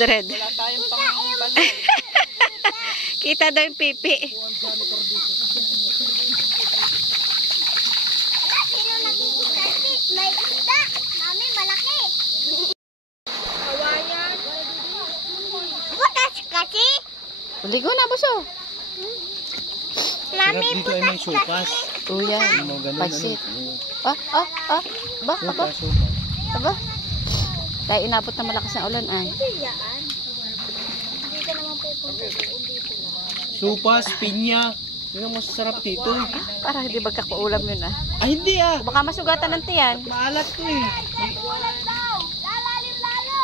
Master Red. Wala tayong pang-balon. Kita daw yung pipi. Sino nag-i-starfish? May isda. Mami, malaki. Kawayan. Butas kasi. Ligo na, buso. Mami, Dito ay may sopas. Oh, yan. Pansit. Ba? Aba? Dahil inabot na malakas na ulan ay. Sopas, pinya. Yun ang masasarap dito. Para hindi magkakuulam yun ah. Ay, hindi ah. Baka masugatan ng tiyan. Maalat to eh. Lalalim lalo.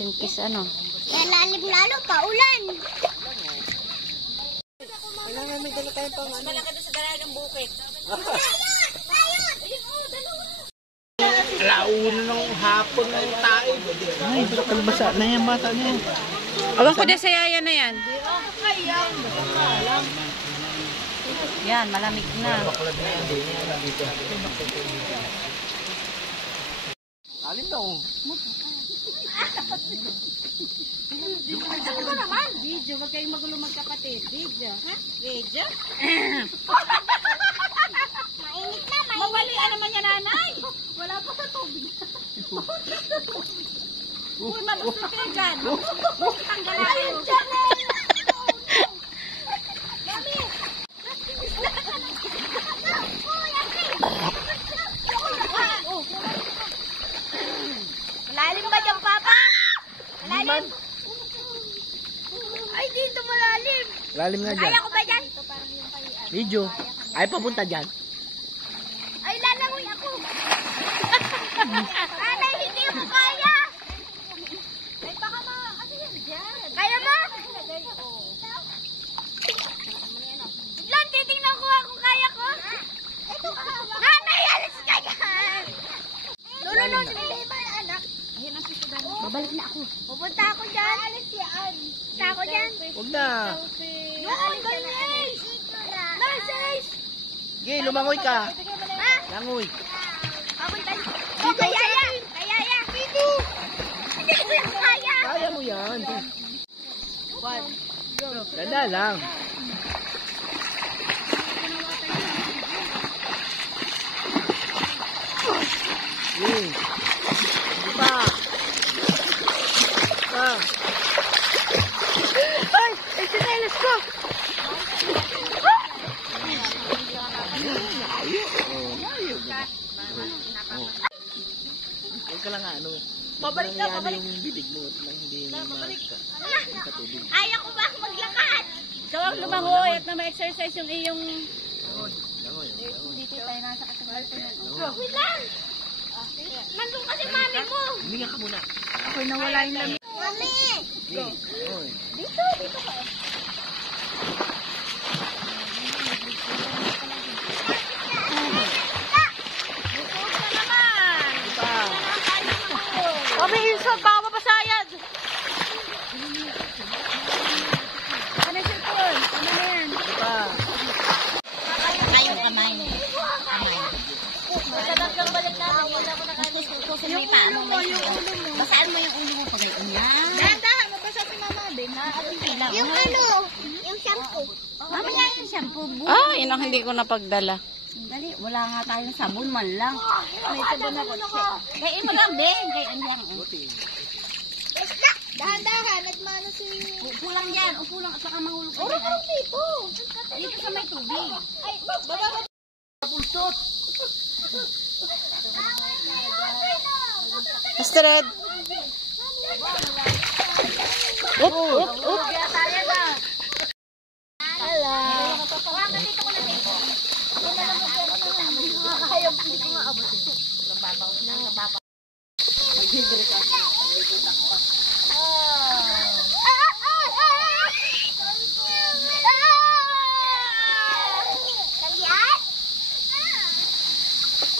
Tinkis ano. Lalalim lalo, paulan. Kailangan may dala tayong pang ano. Malaki doon sa dalagang bukid. Alauna ng hapon na yung tayo. Ay, kalbasa na yan bata niya. Awan ko din sa yaya na yan. Yan, malamig na. Alin daw? Ano ba naman? Video, wag kayong magulo magkapatid. Video, ha? Video? Mainit na, mainit. Mawalian naman yan, nanay. Wala pa sa tubig. Uy, malusutigan. Tanggalin. Malalim ba dyan, Papa? Malalim. Ay, dito malalim. Lalim nga dyan. Kaya ko ba dyan? Video. Ay, papunta dyan. Ay, lalangoy ako. Anay, hindi mo kaya. Ay, baka ano yan dyan? Kaya mo? Lan, titingnan ko kung kaya ko. Nanay, alis ka dyan. Lolo, hindi ba anak? Babalik na ako. Pupunta ako dyan. Alis yan. Pupunta ako dyan. Huwag na. Noon, guys. Nurses. Gay, lumangoy ka. Ha? Langoy. Papunta. Oh, kaya yan. Kaya yan. Dito. Hindi ko yan kaya. Kaya mo yan. Ganda lang. Pa. Ay, ay, sinelas ko. Huwag ka lang ano. Babalik na, babalik. Yung bibig mo. Hindi babalik ka. Ayaw ko ba maglakad? Ikaw ang lumangoy at na ma-exercise yung iyong... Langoy. Dito tayo nasa kasama ko yan. Wait lang. Nandun kasi mami mo. Huminga ka muna. Ako'y nawala yung lamig. Mami. Langoy. Dito ka. Kami isod, baka mapasayad. Ano yung cellphone? Ano na yan? Kayo kamay. Kamay. Masarap kang balik namin. Wala ko na kami. Yung ulo mo, yung ulo mo. Basaan mo yung ulo mo pag ito na. Dahan-dahan, mabasa si mama din. Yung ano? Yung shampoo. Mamaya yung shampoo. Ah, yun ang hindi ko napagdala. Dali, wala nga tayong sabon man lang. May sabon na kotse. Kaya mo lang din. Kaya yan. Dahan-dahan, nagmano si... Upo lang dyan. Upo lang at saka mahulog ka dyan. dito. Dito sa may tubig. Ay, baba mo. Pulsot. Mr. Red. Up, up, up. Hello. Dito ko na dito. Ayaw, hindi ko nga abot. Nababaw. Nababaw.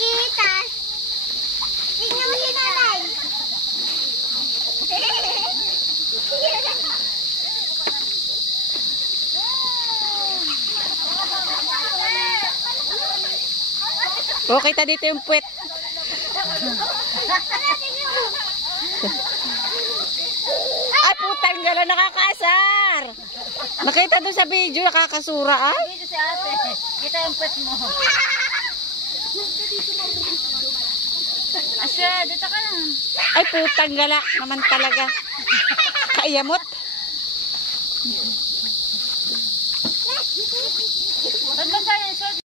Kita. Tingnan mo si nanay. O, kita dito yung puwet. putang gala, nakakaasar. Nakita doon sa video, nakakasura ay. Dito si ate. Kita yung pet mo. Asya, dito ka lang. Ay putang gala naman talaga. Kaiyamot. Ba't ba tayo?